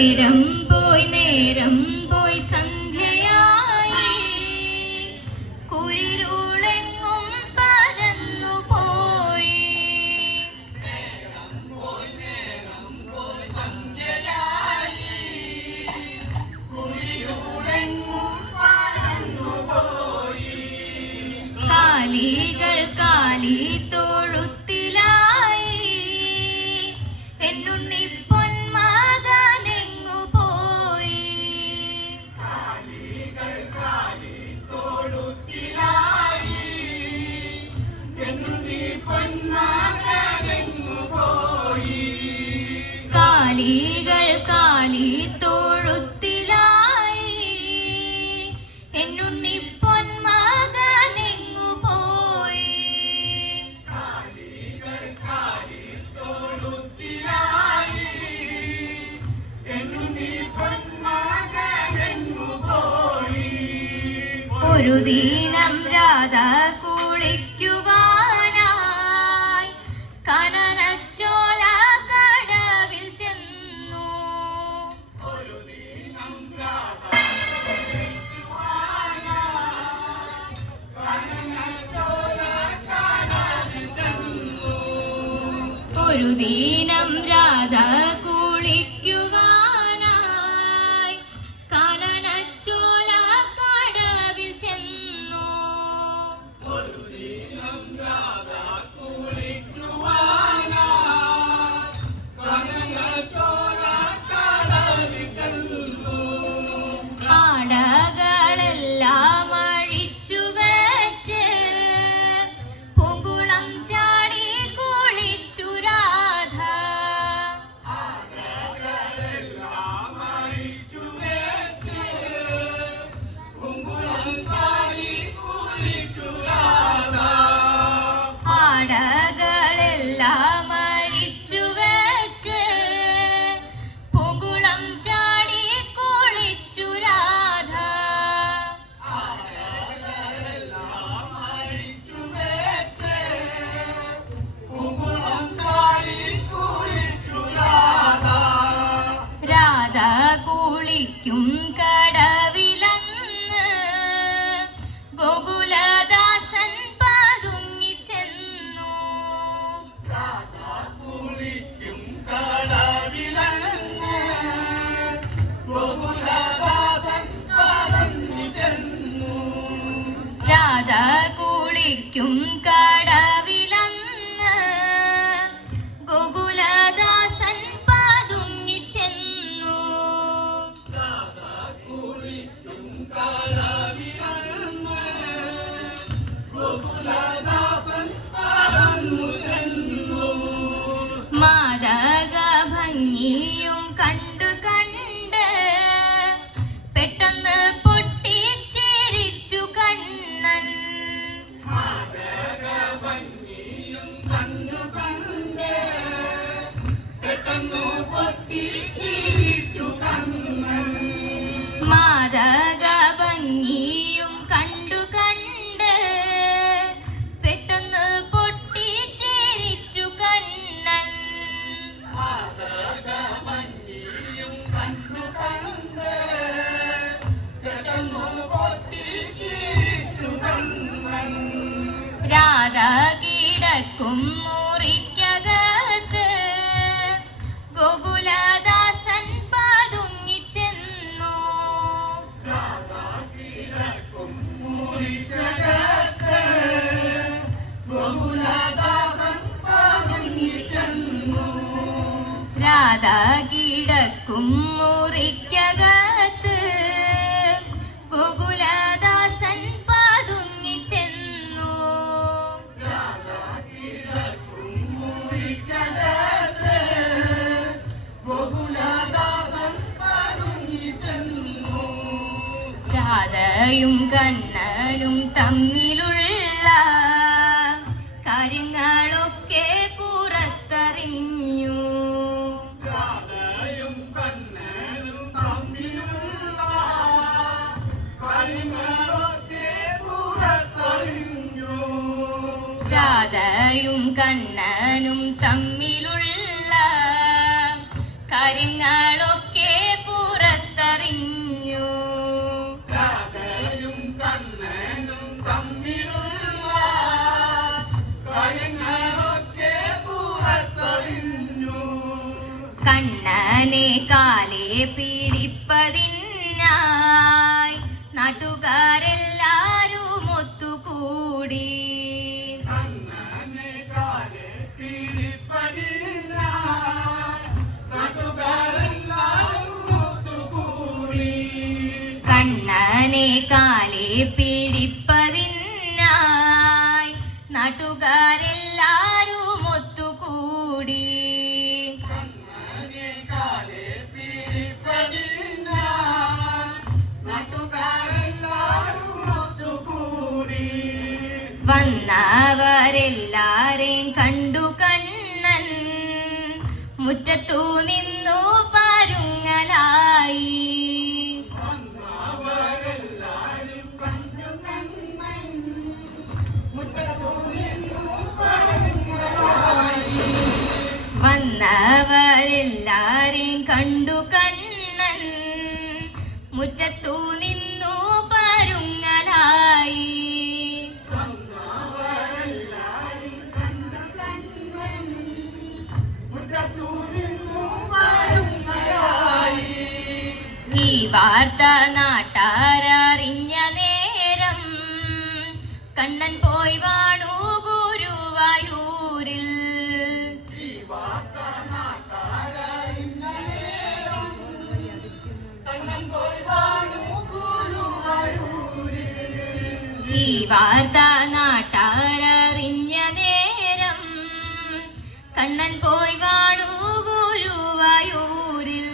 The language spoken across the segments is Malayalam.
നേരം പോയി സന്ധ്യയായി കുരിരുളെങ്ങും പരന്നു പോയി. കാലികൾ കാലി തൊഴുത്തിലായി എന്നുണ്ണി പൊന്മകനെങ്ങു പോയി. കാലികൾ കാലി തൊഴുത്തിലായി എന്നുണ്ണി പൊന്മകനെങ്ങു പോയി. ഒരു ദിനം രാധ കുളിക്കുവാനായി കനനച്ചോല കടവിൽ ചെന്നു. ഒരു ദിനം രാധ കുളിക്കുവാനായി കനനച്ചോല കടവിൽ ചെന്നു. ആടകളെല്ലാം അഴിച്ചു വെച്ച് പൂങ്കുളം ചാടി കുളിച്ചു രാധ. ആടകളെല്ലാം അഴിച്ചു വെച്ച് പൂങ്കുളം ചാടി കുളിച്ചു രാധ. രാധ കുളിക്കും കടവിലന്ന് ഗോകുലദാസൻ പതുങ്ങിച്ചെന്നു. രാധ കുളിക്കും കടവിലന്ന് ഗോകുലദാസൻ പതുങ്ങിച്ചെന്നു. മാദക ഭംഗിയും കണ്ടു കണ്ട് പെട്ടെന്ന് പൊട്ടിച്ചിരിച്ചു കണ്ണൻ. മാദക ഭംഗിയും കണ്ടു കണ്ട് പെട്ടെന്ന് പൊട്ടിച്ചിരിച്ചു കണ്ണൻ. രാധ കിടക്കും മുറിക്കകത്ത് ഗോകുലദാസൻ പതുങ്ങിച്ചെന്നു. രാധ കിടക്കും മുറിക്കകത്ത് ഗോകുലദാസൻ പതുങ്ങിച്ചെന്നു. രാധയും കണ്ണനും തമ്മിലുള്ള കാര്യങ്ങളൊക്കെ പുറത്തറിഞ്ഞു. രാധയും കണ്ണനും തമ്മിലുള്ള കാര്യങ്ങളൊക്കെ കണ്ണനെ കാലേ പിടിപ്പതിനായി നാട്ടുകാരെല്ലാരും ഒത്തുകൂടി. കണ്ണനെ കാലേ പിടിപ്പതിനായി നാട്ടുകാരെല്ലാരും ഒത്തുകൂടി. വന്നവരെല്ലാരെയും കണ്ടു കണ്ണൻ മുറ്റത്തു നിന്നു പരുങ്ങലായി. വന്നവരെല്ലാരെയും കണ്ടു കണ്ണൻ മുറ്റത്തു നിന്നു പരുങ്ങലായി. ഈ വാർത്ത നാട്ടാരറിഞ്ഞ നേരം കണ്ണൻ പോയി വാണു ഗുരുവായൂരിൽ. ഈ വാർത്ത നാട്ടാരറിഞ്ഞ നേരം കണ്ണൻ പോയി വാണു ഗുരുവായൂരിൽ.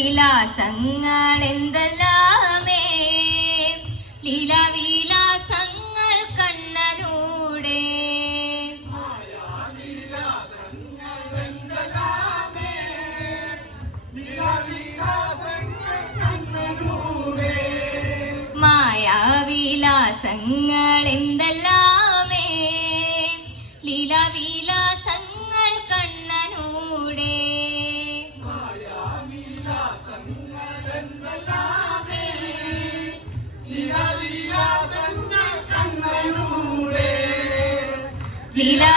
മായാവിലാസങ്ങൾ എന്തെല്ലാമേ ലീലാവിലാസങ്ങൾ കണ്ണനൂടെ. മായാവിലാസങ്ങൾ എന്തെല്ലാമേ ലീലാവിലാസങ്ങൾ കണ്ണനൂടെ. ലീലാ